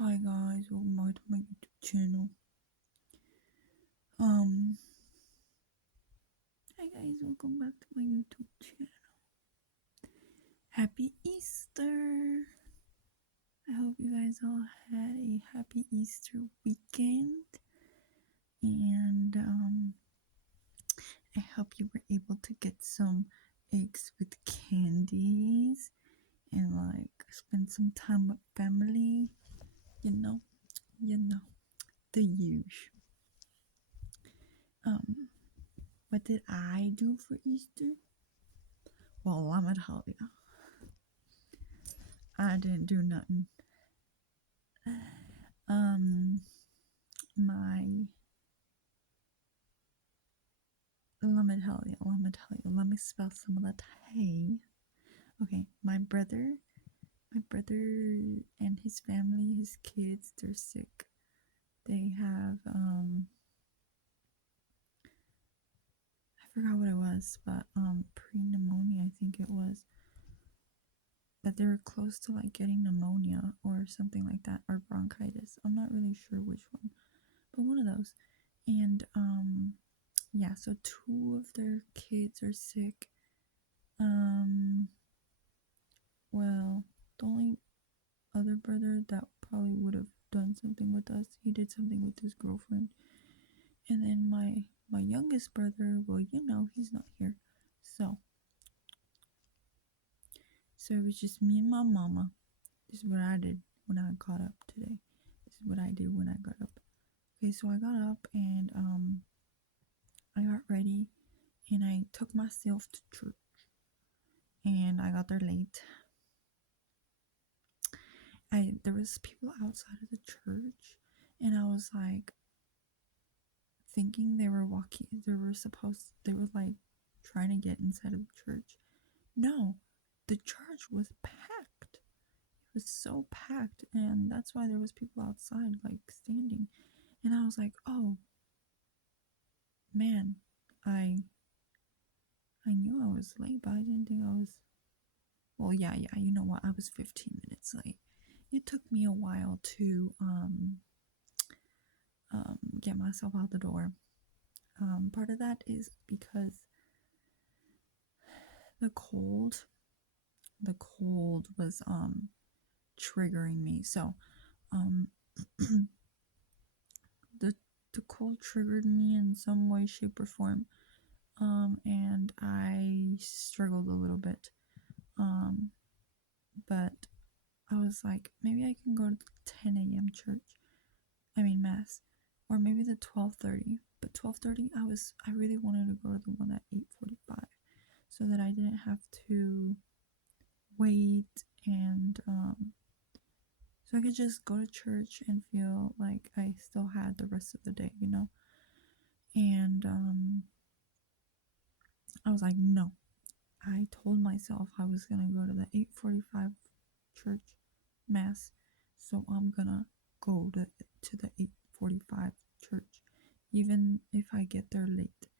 Hi guys, welcome back to my YouTube channel. Um, Hi guys, welcome back to my YouTube channel. Happy Easter! I hope you guys all had a happy Easter weekend, and I hope you were able to get some eggs with candies and spend some time with family. You know, the usual. What did I do for Easter? Well, I'm at Holly. I didn't do nothing. My let me spell some of that. Hey, okay, my brother and his family, his kids, they're sick. They have I forgot what it was, but pre-pneumonia, I think it was. That they were close to getting pneumonia or something like that, or bronchitis. I'm not really sure which one, but one of those. And yeah, so two of their kids are sick. Well, the only other brother that probably would have done something with us, he did something with his girlfriend. And then my youngest brother, well, he's not here. So it was just me and my mama. This is what I did when I got up today. This is what I did when I got up. Okay, so I got up and I got ready and I took myself to church. And I got there late. There was people outside of the church, and I was thinking they were trying to get inside of the church. No, the church was packed. It was so packed, and that's why there was people outside standing. And I was like, oh man, I knew I was late, but I didn't think I was. Well, yeah, you know what? I was 15 minutes late. It took me a while to get myself out the door. Part of that is because the cold was triggering me. So the cold triggered me in some way, shape, or form. And I struggled a little bit. But I was like, maybe I can go to the 10 a.m. mass, or maybe the 12:30. But 12:30, I really wanted to go to the one at 8:45, so that I didn't have to wait, and so I could just go to church and feel like I still had the rest of the day, And I was like, no. I told myself I was gonna go to the 8:45 church mass, so I'm gonna go to the 8:45 church, even if I get there late.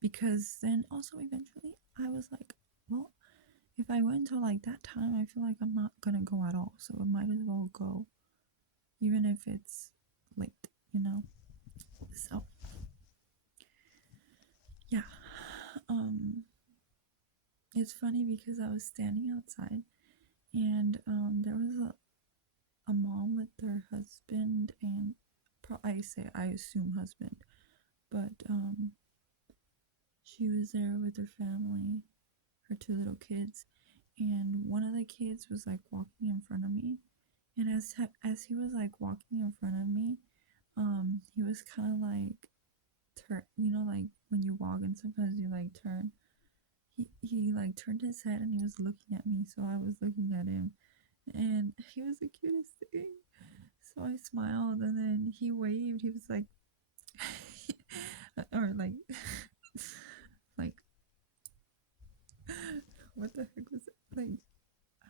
Because then also eventually I was like, well, if I went until that time, I feel like I'm not gonna go at all, so I might as well go, even if it's late. So yeah, it's funny because I was standing outside, and there was a mom with her husband, and I assume husband, but she was there with her family, her two little kids, and one of the kids was walking in front of me, and as he was walking in front of me, he was kind of turn, when you walk and sometimes you turn. He turned his head and he was looking at me, so I was looking at him, and he was the cutest thing. So I smiled, and then he waved. He was like, or like, what the heck was it?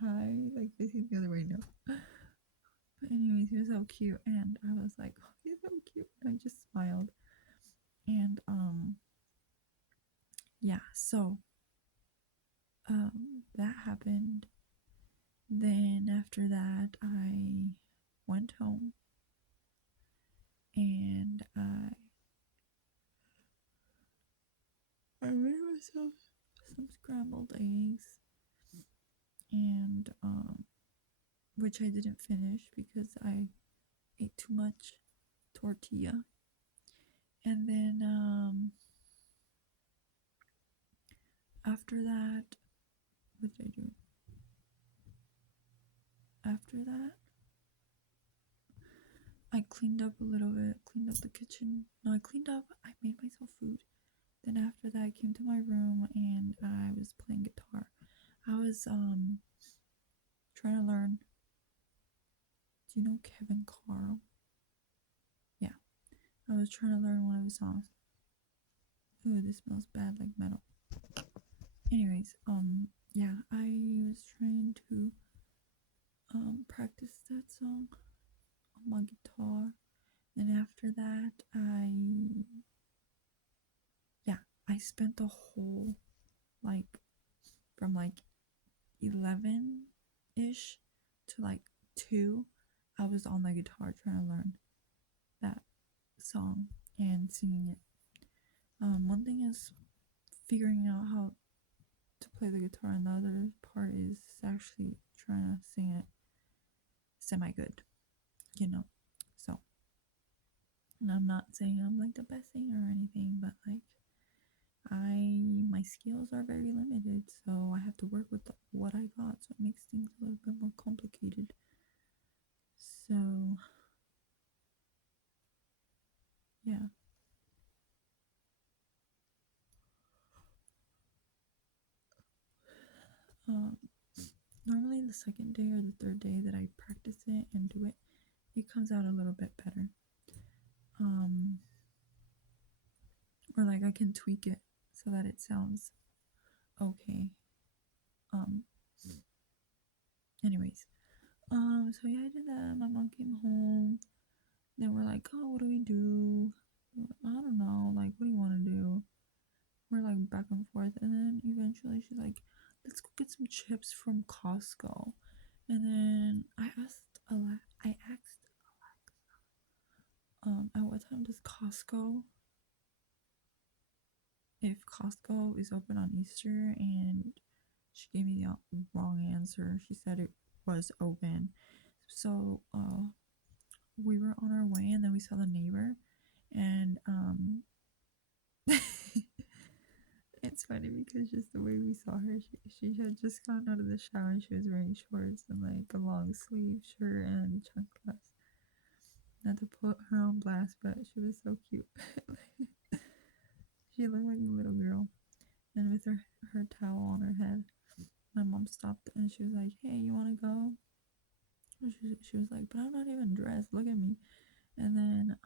Hi, facing the other way, no. But anyways, he was so cute, and I was like, oh, he's so cute. And I just smiled, and yeah. So that happened. Then after that, I went home and I made myself some scrambled eggs and which I didn't finish because I ate too much tortilla. And then after that, what did I do? After that, I cleaned up a little bit, cleaned up the kitchen. No, I made myself food. Then after that, I came to my room and I was playing guitar. I was trying to learn. Do you know Kevin Carl? Yeah, I was trying to learn one of his songs. Ooh, this smells bad like metal. Anyways, yeah, I was trying to practice that song on my guitar. And after that, I spent the whole, like, from like 11 ish to like 2, I was on the guitar trying to learn that song and singing it. One thing is figuring out how to play the guitar, and the other part is actually trying to sing it semi good, you know. So, and I'm not saying I'm like the best singer or anything, but like my skills are very limited, so I have to work with what I got, so it makes things a little bit more complicated. So, yeah. Um, Normally the second day or the third day that I practice it and do it, it comes out a little bit better. Or like I can tweak it so that it sounds okay. Um, anyways, so yeah, I did that. My mom came home. Then we're like, oh, what do we do? I don't know. Like, what do you want to do? We're like back and forth, and then eventually she's like, let's go get some chips from Costco. And then I asked at what time does Costco, if Costco is open on Easter, and she gave me the wrong answer. She said it was open. So we were on our way, and then we saw the neighbor, and it's funny because just the way we saw her, she had just gotten out of the shower and she was wearing shorts and like a long sleeve shirt and chanclas. Not to put her on blast, but she was so cute. She looked like a little girl. And with her towel on her head, my mom stopped and she was like, hey, you want to go? She was like, but I'm not even dressed. Look at me. And then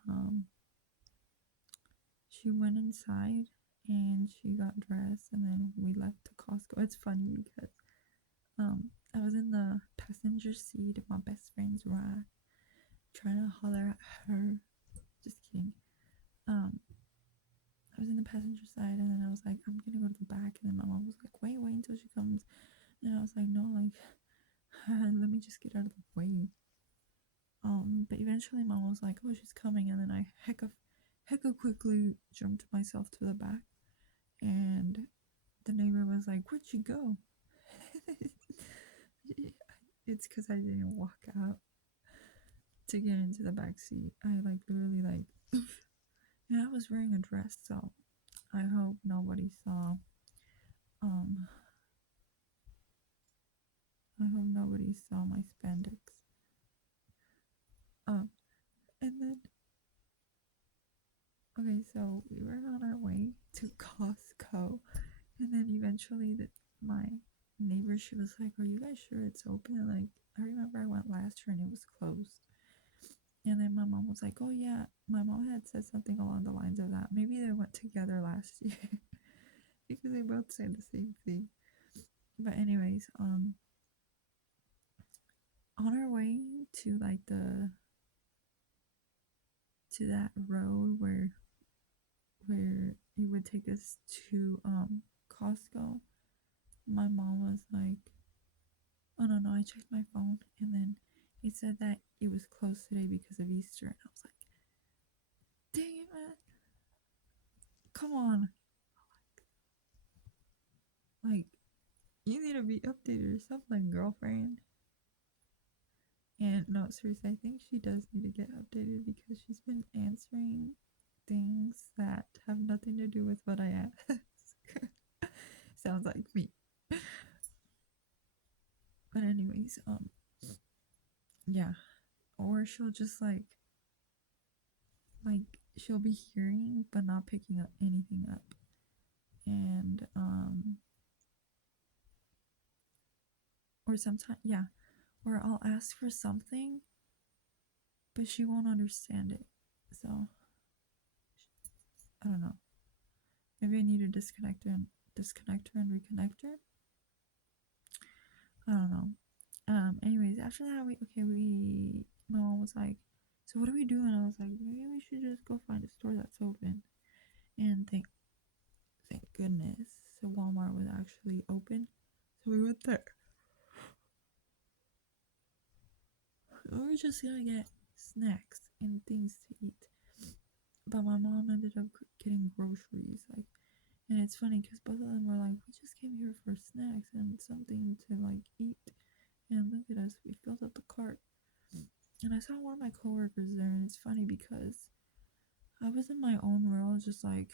she went inside and she got dressed and then we left to Costco. It's funny because I was in the passenger seat of my best friend's ride trying to holler at her. Just kidding. I was in the passenger side and then I was like, I'm gonna go to the back, and then my mom was like, wait until she comes. And I was like, no, like let me just get out of the way. But eventually mom was like, oh, she's coming, and then I hecka quickly jumped myself to the back, and the neighbor was like, where'd she go? It's because I didn't walk out to get into the back seat. I like literally like and I was wearing a dress, so I hope nobody saw. Um, I hope nobody saw my spandex. Um, and then okay, so we were on our way to Costco, and then eventually my neighbor, she was like, "Are you guys sure it's open?" Like I remember I went last year and it was closed. And then my mom was like, "Oh yeah." My mom had said something along the lines of that. Maybe they went together last year because they both said the same thing. But anyways, on our way to like the to that road where it would take us to Costco, my mom was like, Oh no, I checked my phone and then it said that it was closed today because of Easter, and I was like, dang it, man, come on, like you need to be updated or something, girlfriend. And no, seriously, I think she does need to get updated because she's been answering things that have nothing to do with what I ask. Sounds like me. But anyways, yeah. Or she'll just like she'll be hearing but not picking up anything up. And or sometimes yeah. Or I'll ask for something but she won't understand it. So I don't know. Maybe I need to disconnect her and reconnect her. I don't know. Anyways, after that my mom was like, so what are we doing? I was like, maybe we should just go find a store that's open. And thank goodness, so Walmart was actually open. So we went there. We were just gonna get snacks and things to eat. But my mom ended up getting groceries, like, and it's funny because both of them were like, we just came here for snacks and something to like eat. And look at us, we filled up the cart. And I saw one of my coworkers there, and it's funny because I was in my own world, just like,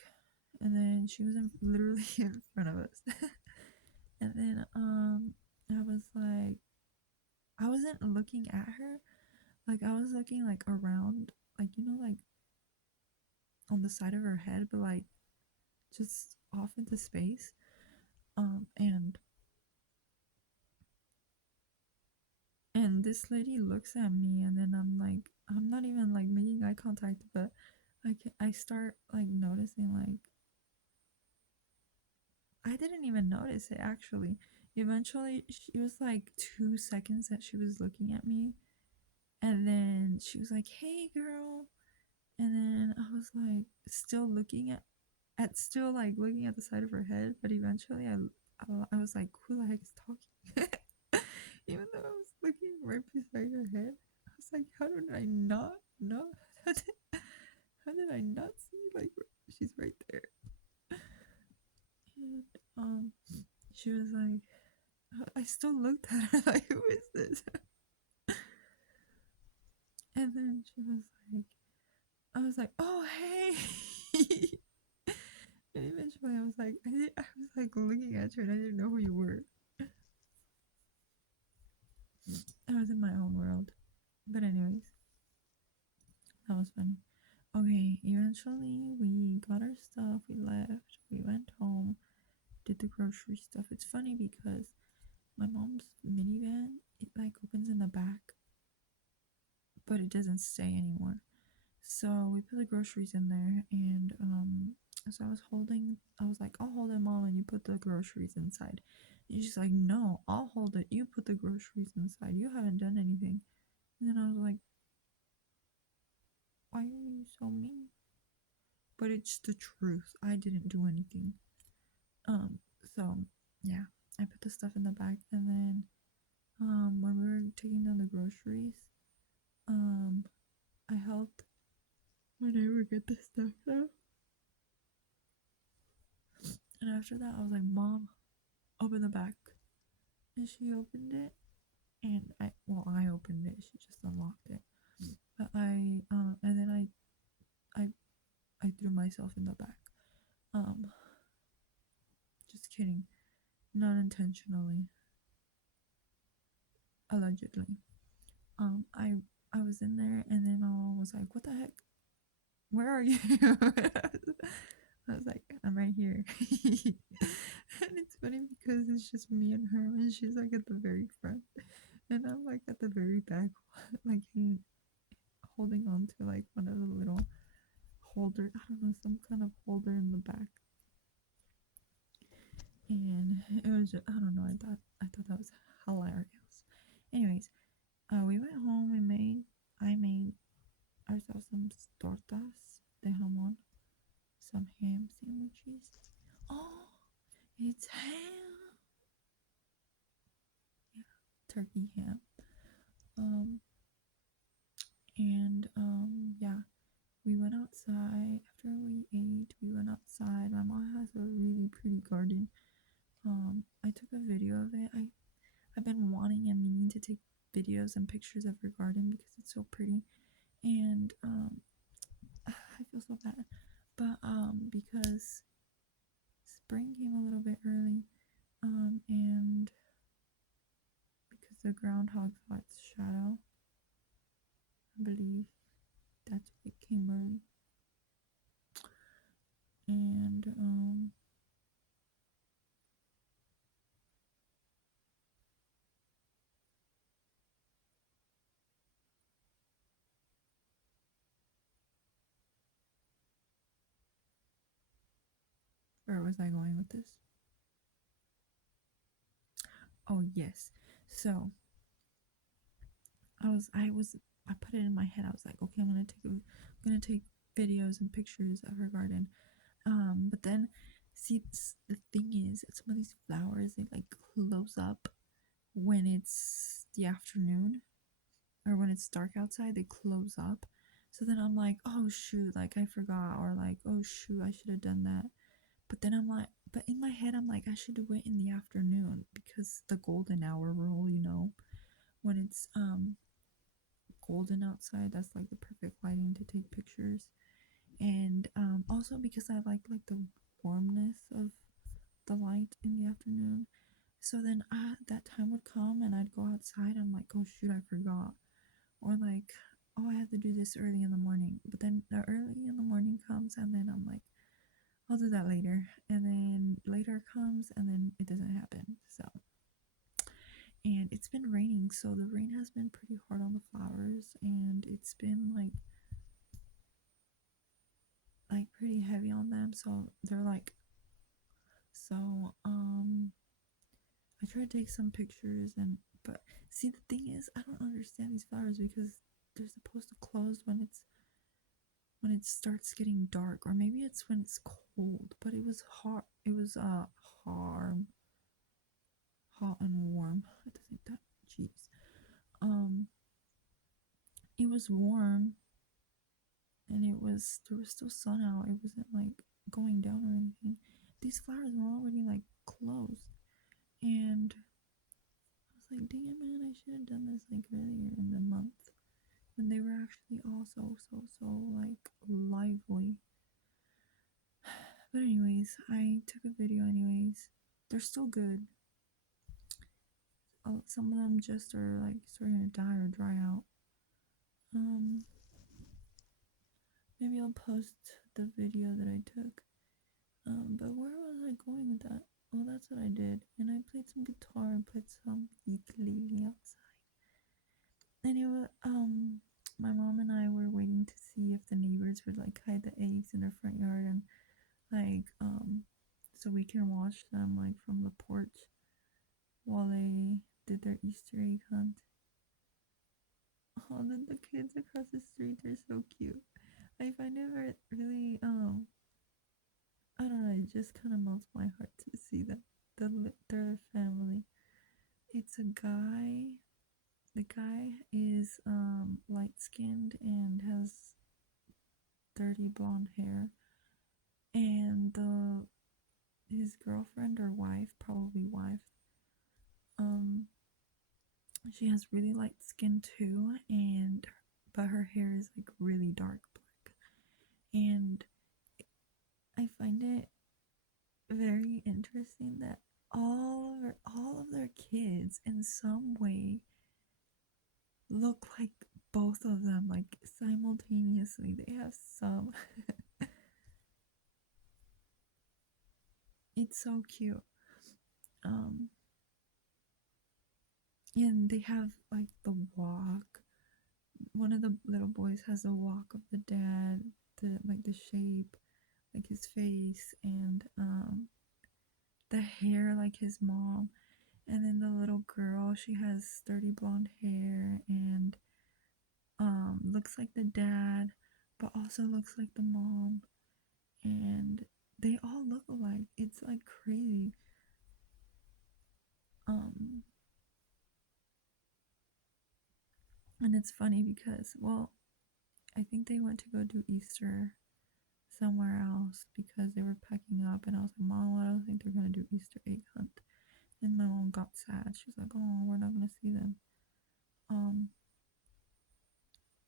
and then she was literally in front of us. And then I was like, I wasn't looking at her, like I was looking like around, like like on the side of her head, but like just off into space. And this lady looks at me, and then I'm like, I'm not even like making eye contact, but I start like noticing, like I didn't even notice it actually. Eventually, it was like 2 seconds that she was looking at me, and then she was like, "Hey, girl," and then I was like, still looking still like looking at the side of her head. But eventually, I was like, "Who the heck is talking?" Even though I was looking right beside her head, I was like, "How did I not know? How did I not see? Like, she's right there." And she was like, I still looked at her like, who is this? And then she was like, I was like, oh, hey. And eventually I was like looking at you and I didn't know who you were. I was in my own world. But, anyways, that was funny. Okay, eventually we got our stuff, we left, we went home, did the grocery stuff. It's funny because my mom's minivan, it like opens in the back, but it doesn't stay anymore. So we put the groceries in there, and so I was like, I'll hold it, Mom, and you put the groceries inside. And she's like, no, I'll hold it. You put the groceries inside. You haven't done anything. And then I was like, why are you so mean? But it's the truth. I didn't do anything. So yeah, I put the stuff in the bag, and then when we were taking down the groceries, um, I helped my neighbor get the stuff out. And after that, I was like, Mom, open the back. And she opened it, and I opened it. She just unlocked it. But and then I, I threw myself in the back. Um, just kidding. Not intentionally. Allegedly. I was in there, and then I was like, what the heck? Where are you? I was like, I'm right here. And it's funny because it's just me and her, and she's like at the very front, and I'm like at the very back, like holding on to like one of the little holder, I don't know, some kind of holder in the back. And it was just, I don't know, I thought that was hilarious. Anyways, we went home, I made ourselves some tortas de jamon, some ham sandwiches. Oh, it's ham. Yeah, turkey ham. Um, and yeah, we went outside after we ate. We went outside. My mom has a really pretty garden. I took a video of it. I've been wanting and meaning to take videos and pictures of her garden because it's so pretty. And I feel so bad, but because spring came a little bit early, and because the groundhog saw its shadow, I believe that's why it came early. And where was I going with this? Oh yes. So I put it in my head. I was like, okay, I'm gonna take videos and pictures of her garden. But then, see, the thing is, some of these flowers they like close up when it's the afternoon or when it's dark outside. They close up. So then I'm like, oh shoot, like I forgot, or like, oh shoot, I should have done that. But then I'm like, but in my head, I'm like, I should do it in the afternoon because the golden hour rule, when it's golden outside, that's like the perfect lighting to take pictures. And also because I like the warmness of the light in the afternoon. So then that time would come and I'd go outside. I'm like, oh shoot, I forgot. Or like, oh, I have to do this early in the morning. But then the early in the morning comes and then I'm like, I'll do that later. And then later comes and then it doesn't happen. So, and it's been raining. So the rain has been pretty hard on the flowers and it's been like pretty heavy on them. So they're like, so, I try to take some pictures but see the thing is I don't understand these flowers because they're supposed to close when it starts getting dark, or maybe it's when it's cold, but it was hot. It was hard, hot and warm at the same time. Jeez. Um, it was warm and there was still sun out. It wasn't like going down or anything. These flowers were already like closed, and I was like, damn man, I should have done this like earlier in the month when they were actually all so like lively. But anyways, I took a video anyways. They're still good. Some of them just are like starting to die or dry out. Um, Maybe I'll post the video that I took. But where was I going with that? Well, that's what I did, and I played some guitar and played some ukulele outside. Anyway, my mom and I were waiting to see if the neighbors would like hide the eggs in their front yard and like so we can watch them like from the porch while they did their Easter egg hunt. Oh, then the kids across the street are so cute. I find it really I don't know, it just kind of melts my heart to see that their family. It's a guy. The guy is light skinned and has dirty blonde hair, and the his girlfriend or wife, probably wife, um, she has really light skin too, and but her hair is like really dark black, and I find it very interesting that all of their kids in some way look like both of them, like simultaneously. They have some. It's so cute. Um, and they have like the walk. One of the little boys has a walk of the dad, the shape, like his face, and the hair like his mom. And then the little girl, she has dirty blonde hair and looks like the dad, but also looks like the mom. And they all look alike. It's like crazy. Um, And it's funny because, well, I think they went to go do Easter somewhere else because they were packing up, and I was like, Mom, I don't think they're gonna do Easter egg hunt. And my mom got sad. She was like, oh, we're not gonna see them. Um,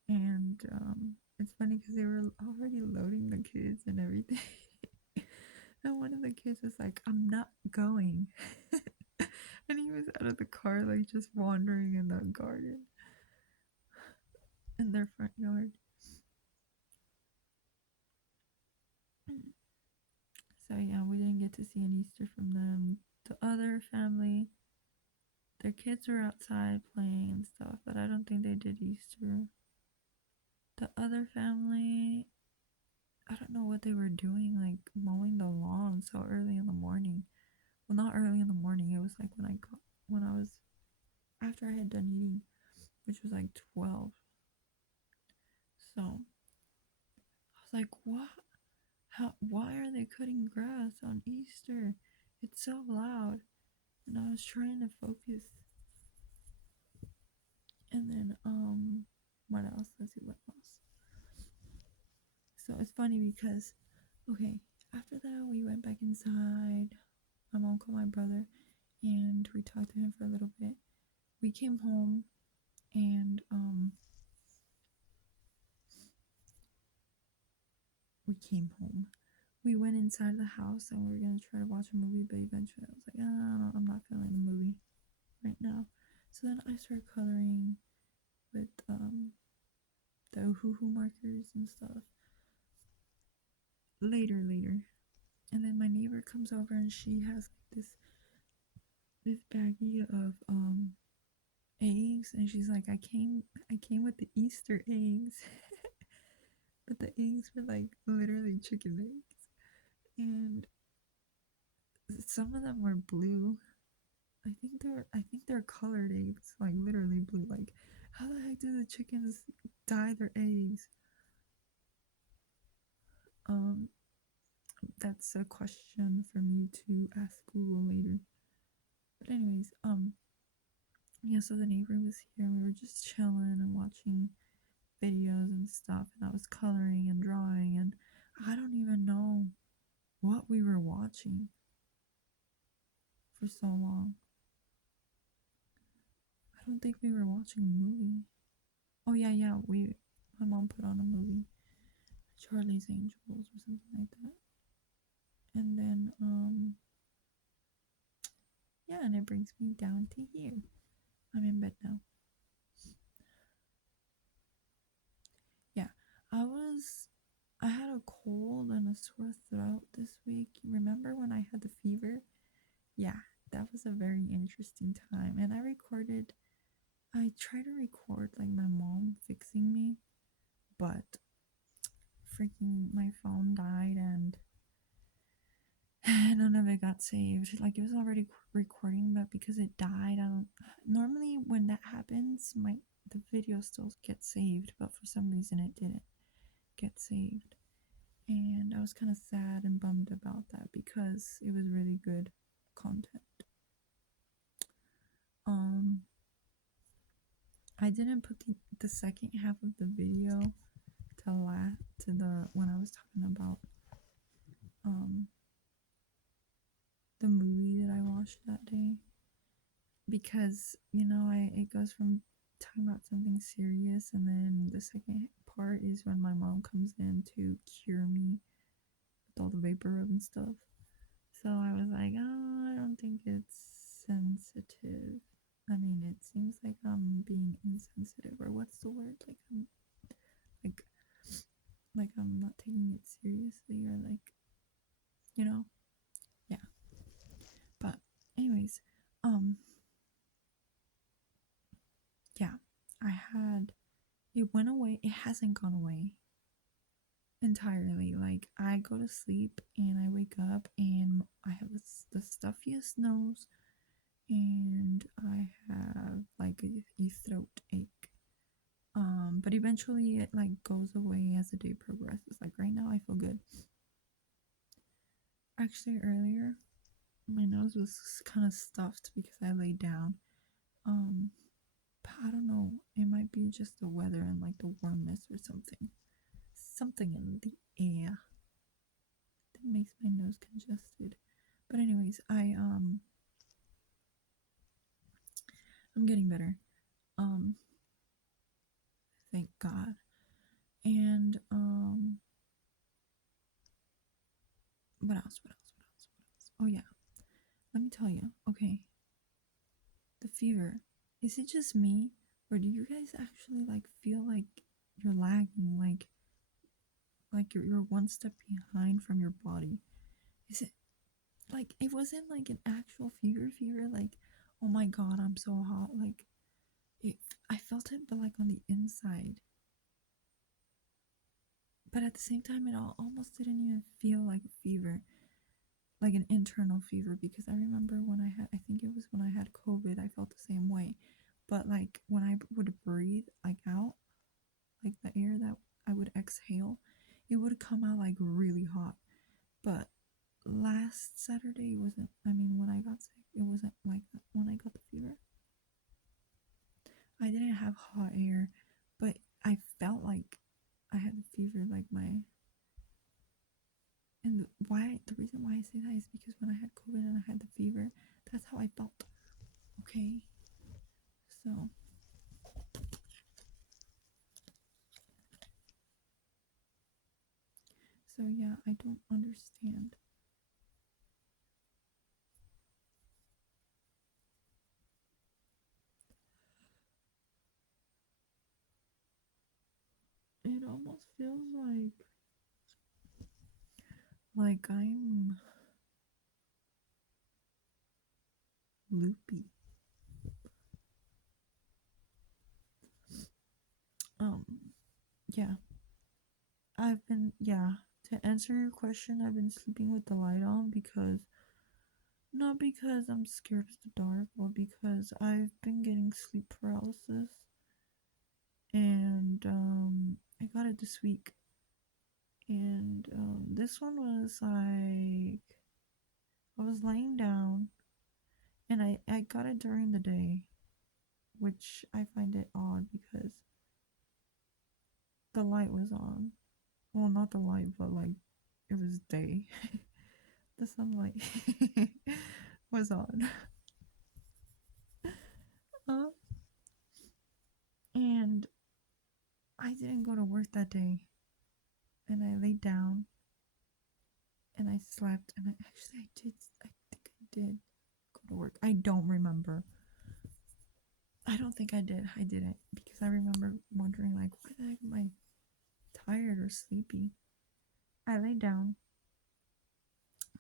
and it's funny because they were already loading the kids and everything. And one of the kids was like, I'm not going. And he was out of the car, like just wandering in the garden in their front yard. So yeah, we didn't get to see an Easter from them. The other family, their kids were outside playing and stuff, but I don't think they did Easter. The other family, I don't know what they were doing, like mowing the lawn so early in the morning. Well, not early in the morning. It was like when I was after I had done eating, which was like 12. So I was like, what? How? Why are they cutting grass on Easter? It's so loud. And I was trying to focus. And then what else? Let's see what else. So it's funny because, okay, after that we went back inside. My mom called my brother, and we talked to him for a little bit. We came home, and we came home. We went inside the house, and we were gonna try to watch a movie, but eventually I was like, oh, I'm not feeling the movie right now. So then I started coloring with the Ohuhu markers and stuff. Later, and then my neighbor comes over, and she has like this baggie of eggs, and she's like, I came with the Easter eggs. But the eggs were like literally chicken eggs, and some of them were blue. I think they're colored eggs, like literally blue. Like, how the heck do the chickens dye their eggs? Um, that's a question for me to ask Google later. But anyways, yeah. So the neighbor was here, and we were just chilling and watching videos and stuff, and I was coloring and drawing, and I don't even know what we were watching for so long. I don't think we were watching a movie. Oh yeah. My mom put on a movie, Charlie's Angels or something like that. And then yeah, and it brings me down to here. I'm in bed now. Yeah, I had a cold and a sore throat this week. Remember when I had the fever? Yeah, that was a very interesting time. And I tried to record like my mom fixing me, but freaking my phone died, and none of it got saved. Like, it was already recording, but because it died, I don't. Normally, when that happens, the video still gets saved, but for some reason, it didn't get saved, and I was kind of sad and bummed about that because it was really good content. Um, I didn't put the second half of the video to the when I was talking about um the movie that I watched that day, because it goes from talking about something serious, and then the second part is when my mom comes in to cure me with all the vapor rub and stuff. So I was like, oh, I don't think it's sensitive. I mean, it seems like I'm being insensitive, or what's the word? Like like I'm not taking it seriously, or like, you know, yeah. But anyways, um, yeah, I had it went away. It hasn't gone away entirely. Like, I go to sleep and I wake up and I have the stuffiest nose, and I have like a throat ache. But eventually it like goes away as the day progresses. Like, right now I feel good. Actually, earlier my nose was kind of stuffed because I laid down I don't know. It might be just the weather and like the warmness or something. Something in the air that makes my nose congested. But anyways, I'm getting better. Um thank God. And what else? What else? What else? What else? Oh yeah. Let me tell you. Okay. The fever. Is it just me? Or do you guys actually like feel like you're lagging, like you're one step behind from your body? Is it like it wasn't like an actual fever, like, oh my god, I'm so hot. Like it I felt it but like on the inside. But at the same time it almost didn't even feel like a fever, like an internal fever, because I remember when I think it was when I had COVID, I felt the same way. But like when I would breathe like out, like the air that I would exhale, it would come out like really hot. But last Saturday, it wasn't. I mean, when I got sick, it wasn't like that. When I got the fever, I didn't have hot air, but I felt like I had a fever, like my. And the reason why I say that is because when I had COVID and I had the fever, that's how I felt. Okay, so yeah, I don't understand. It almost feels like I'm loopy. Um, yeah, yeah, to answer your question, I've been sleeping with the light on because, not because I'm scared of the dark, but because I've been getting sleep paralysis. And I got it this week. And this one was like, I was laying down and I got it during the day, which I find it odd because the light was on. Well, not the light, but like it was day. The sunlight was on. Uh, and I didn't go to work that day. And I laid down and I slept. And I did, I think I did go to work. I don't remember. I don't think I did. I didn't. Because I remember wondering, like, why the heck am I tired or sleepy? I laid down,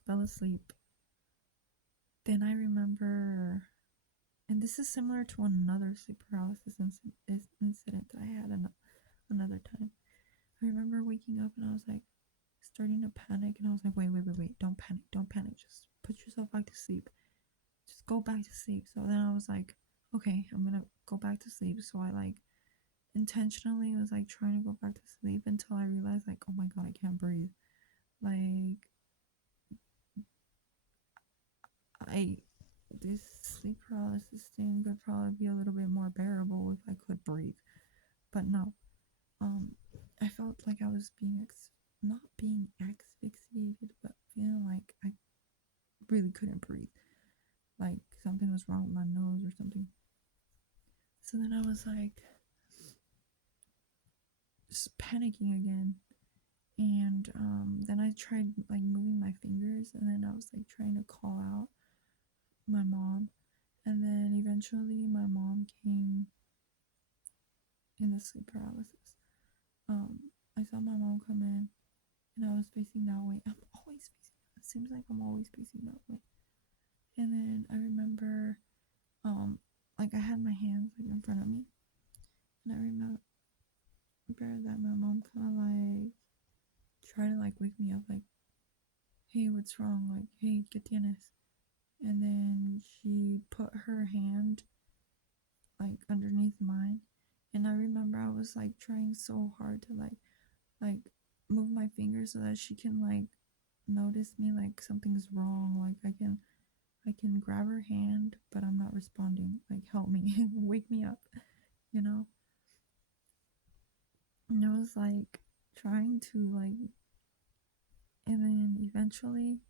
fell asleep. Then I remember, and this is similar to another sleep paralysis incident that I had another time. I remember waking up and I was like starting to panic, and I was like, wait, don't panic, just put yourself back to sleep, just go back to sleep. So then I was like, okay, I'm gonna go back to sleep. So I like intentionally was like trying to go back to sleep until I realized like, oh my god, I can't breathe. Like I this sleep paralysis thing could probably be a little bit more bearable if I could breathe. But no. Um I felt like I was not being asphyxiated, but feeling like I really couldn't breathe. Like something was wrong with my nose or something. So then I was like just panicking again. And then I tried like moving my fingers, and then I was like trying to call out my mom. And then eventually my mom came in the sleep paralysis. I saw my mom come in and I was facing that way. I'm always facing, it seems like I'm always facing that way. And then I remember, like I had my hands like in front of me, and I remember that my mom kind of like tried to like wake me up, like, hey, what's wrong? Like, hey, ¿qué tienes? And then she put her hand like underneath mine, and I remember I was like trying so hard to like move my fingers so that she can like notice me, like something's wrong, like I can grab her hand, but I'm not responding, like help me wake me up. you know? And I was like trying to like, and then eventually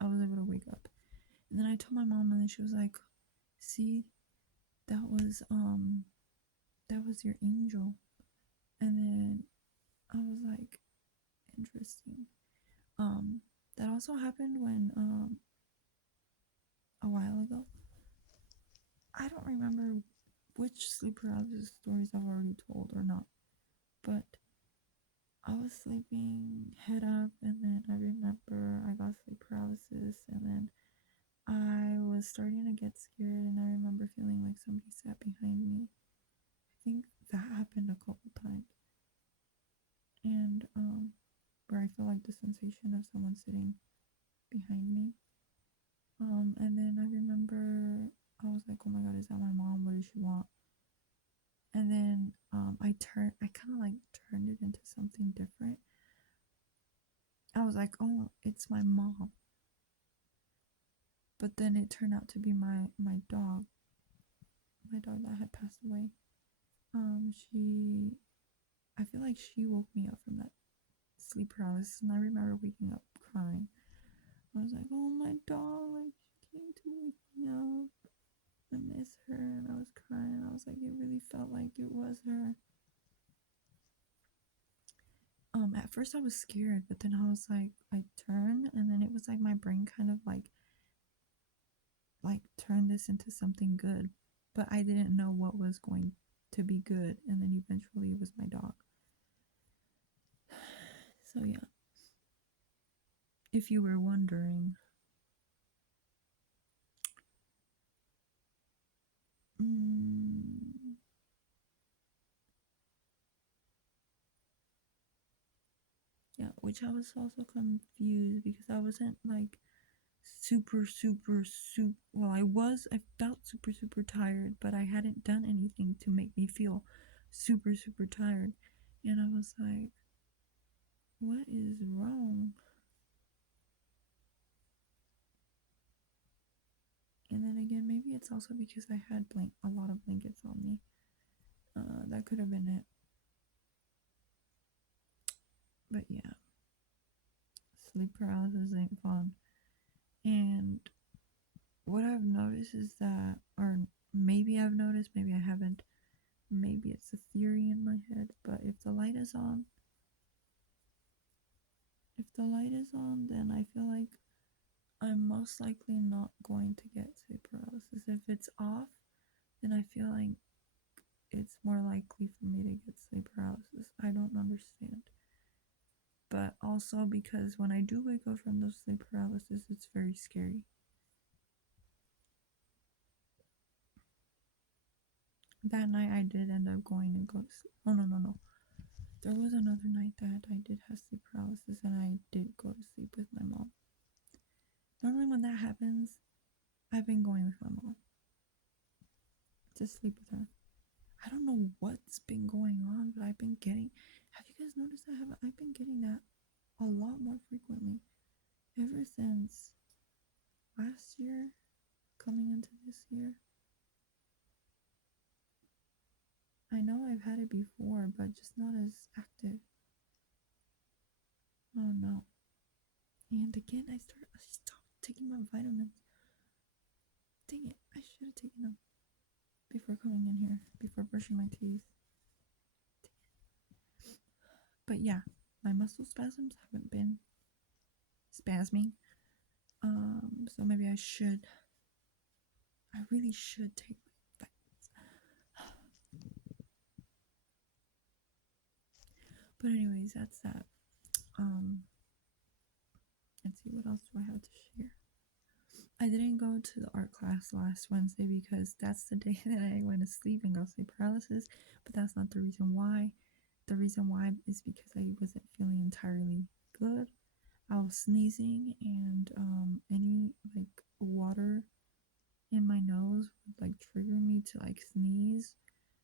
I was able to wake up. And then I told my mom, and then she was like, "See, that was your angel." And then I was like, "Interesting." That also happened when a while ago. I don't remember which sleep paralysis stories I've already told or not, but I was sleeping head up, and then I remember I got sleep paralysis, and then I was starting to get scared, and I remember feeling like somebody sat behind me. I think that happened a couple times, and where I feel like the sensation of someone sitting behind me. And then I remember I was like, "Oh my god, is that my mom? What does she want?" And then I kind of like turned it into something different. I was like, "Oh, it's my mom," but then it turned out to be my dog, that had passed away. She, I feel like she woke me up from that sleep paralysis, and I remember waking up crying. I was like, "Oh, my dog! Like she came to wake me up. I miss her," and I was crying. I was like, it really felt like it was her. At first I was scared, but then I was like, I turned, and then it was like my brain kind of like turned this into something good, but I didn't know what was going to be good, and then eventually it was my dog. So yeah, if you were wondering, mm, yeah, which I was also confused because I wasn't like super. Well, I felt super tired, but I hadn't done anything to make me feel super tired, and I was like, what is wrong? And then again, maybe it's also because I had a lot of blankets on me. That could have been it. But yeah, sleep paralysis ain't fun. And what I've noticed is that, or maybe I've noticed, maybe I haven't, maybe it's a theory in my head, but if the light is on, then I feel like I'm most likely not going to get sleep paralysis. If it's off, then I feel like it's more likely for me to get sleep paralysis. I don't understand. But also because when I do wake up from those sleep paralysis, it's very scary. That night I did end up going and go to sleep. Oh, no. There was another night that I did have sleep paralysis, and I did go to sleep with my mom. Normally when that happens, I've been going with my mom to sleep with her. I don't know what's been going on, but I've been getting. Have you guys noticed that? I've been getting that a lot more frequently ever since last year, coming into this year. I know I've had it before, but just not as active. Oh no! And again, I stopped taking my vitamins. Dang it! I should have taken them before coming in here, before brushing my teeth. But yeah, my muscle spasms haven't been spasming. So maybe I should. I really should take my vitamins. But anyways, that's that. Um, let's see, what else do I have to share? I didn't go to the art class last Wednesday because that's the day that I went to sleep and got sleep paralysis. But that's not the reason why. The reason why is because I wasn't feeling entirely good. I was sneezing, and any like water in my nose would like trigger me to like sneeze.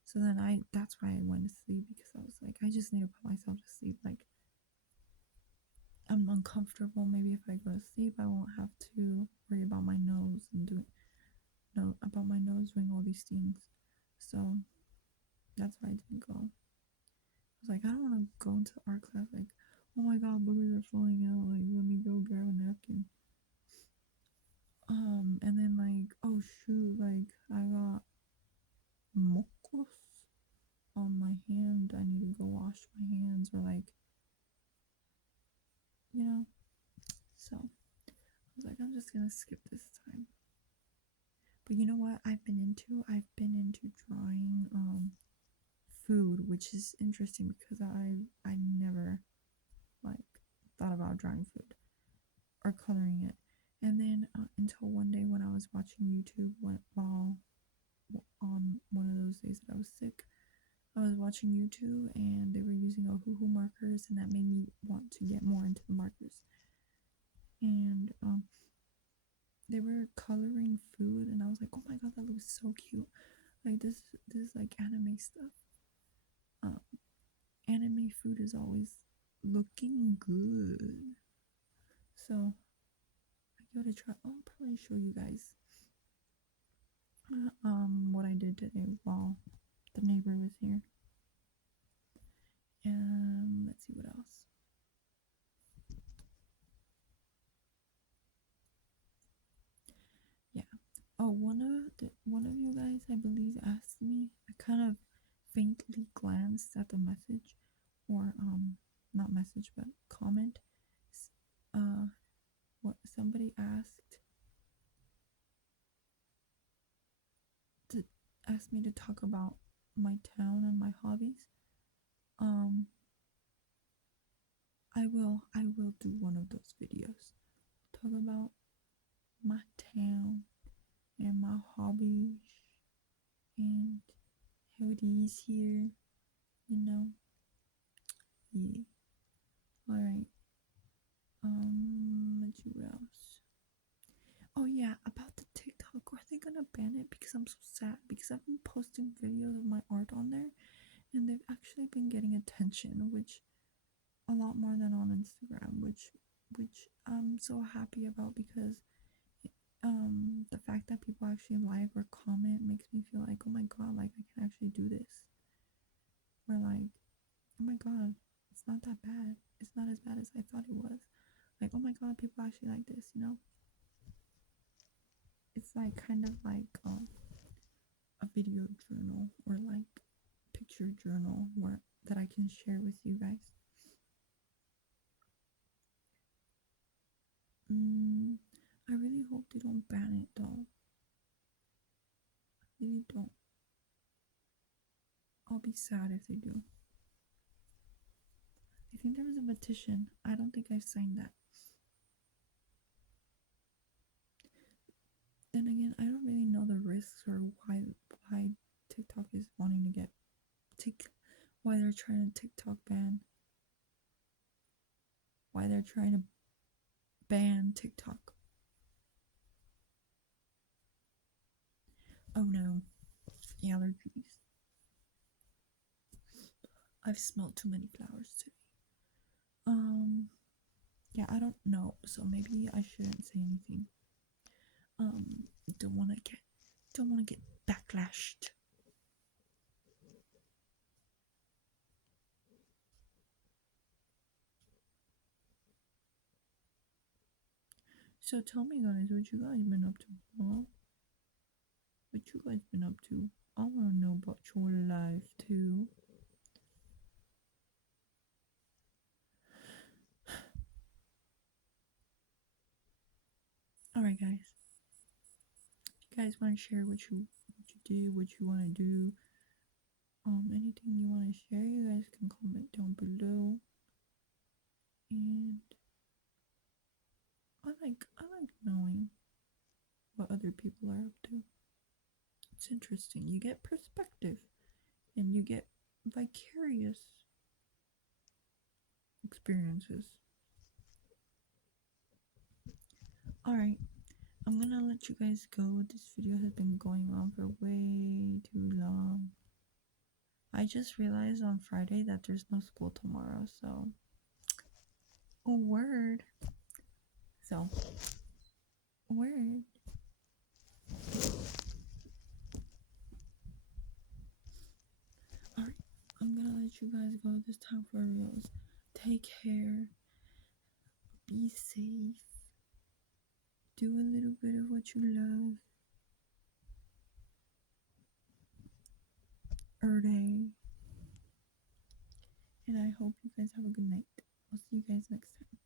So then that's why I went to sleep, because I was like, I just need to put myself to sleep. Like, I'm uncomfortable. Maybe if I go to sleep, I won't have to worry about my nose and about my nose doing all these things. So That's why I didn't go. I was like, I don't want to go into art class like, oh my god, boogers are falling out. Like, let me go grab a napkin. And then like, oh shoot, like I got mocos on my hand. I need to go wash my hands or like, you know. So I was like, I'm just gonna skip this time. But you know what I've been into? I've been into drawing food, which is interesting because I never like thought about drawing food or coloring it. And then until one day when I was watching YouTube while on one of those days that I was sick, I was watching YouTube and they were using Ohuhu markers, and that made me want to get more into the markers. And they were coloring food, and I was like, oh my god, that looks so cute. Like this like anime stuff. Anime food is always looking good. So I give it a try. I'll probably show you guys what I did today while the neighbor was here. And let's see what else. Yeah. Oh, one of you guys, I believe, asked me. I kind of faintly glanced at the message, or not message, but comment. What somebody asked me to talk about my town and my hobbies. I will do one of those videos. Talk about my town and my hobbies and how it is here, you know. Yeah. Alright. Let's see what else. Oh yeah, about the TikTok. Are they gonna ban it? Because I'm so sad. Because I've been posting videos of my art on there, and they've actually been getting attention, which a lot more than on Instagram, which I'm so happy about, because the fact that people actually like or comment makes me feel like, oh my god, like I can actually do this. Or like, oh my god, it's not that bad. It's not as bad as I thought it was. Like, oh my god, people actually like this, you know? It's like kind of like a video journal or like picture journal where that I can share with you guys. I really hope they don't ban it though. I really don't. I'll be sad if they do. I think there was a petition. I don't think I've signed that. Then again, I don't really know the risks or why TikTok is wanting to get why they're trying to TikTok ban. Why they're trying to ban TikTok. Oh no. Allergies. I've smelled too many flowers today. Yeah, I don't know, so maybe I shouldn't say anything. Don't wanna get backlashed. So tell me guys, what you guys been up to? Huh? What you guys been up to? I wanna know about your life too. Alright guys. If you guys wanna share what you did, what you wanna do, anything you wanna share, you guys can comment down below. And I like knowing what other people are up to. It's interesting. You get perspective and you get vicarious experiences. Alright, I'm gonna let you guys go. This video has been going on for way too long. I just realized on Friday that there's no school tomorrow, so a word. So, word. I'm gonna let you guys go this time for reals. Take care. Be safe. Do a little bit of what you love. Day. And I hope you guys have a good night. I'll see you guys next time.